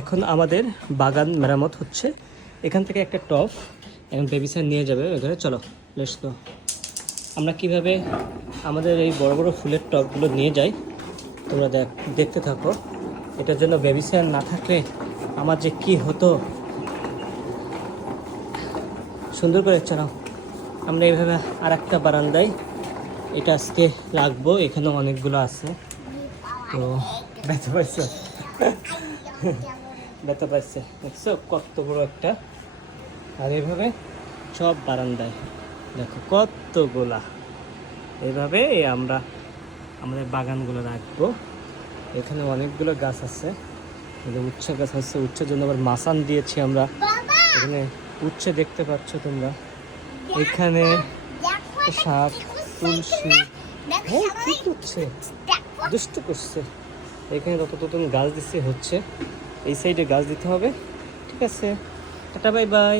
এখন আমাদের বাগান মেরামত হচ্ছে। এখান থেকে একটা টপ এখন বেবি স্যার নিয়ে যাবে ওখানে চলো লেটস গো আমরা কীভাবে আমাদের এই বড় বড় ফুলের টপগুলো নিয়ে যাই তোমরা দেখ দেখতে থাকো। এটার জন্য বেবি স্যার না থাকলে আমার যে কি হতো? সুন্দর করে চালাও আমরা এইভাবে আর একটা বারান্দায় এটা আজকে লাগবো। এখানে অনেকগুলো আছে। তো ব্যথা পাইছে? ব্যথা পাইছে দেখছ কত বড় একটা আর এভাবে সব বারান্দায় দেখো কতগুলা এইভাবে আমরা আমাদের বাগানগুলো রাখব এখানে অনেকগুলো গাছ আছে উচ্ছে গাছ আছে উচ্ছের জন্য আবার মাসান দিয়েছি আমরা এখানে উচ্ছে দেখতে পাচ্ছ তোমরা এখানে শাক তুলসী হ্যাঁ কি করছে দুষ্ট করছে এখানে যত নতুন গাছ দিচ্ছে, হচ্ছে এই সাইডে গাছ দিতে হবে। ঠিক আছে। Tata bye bye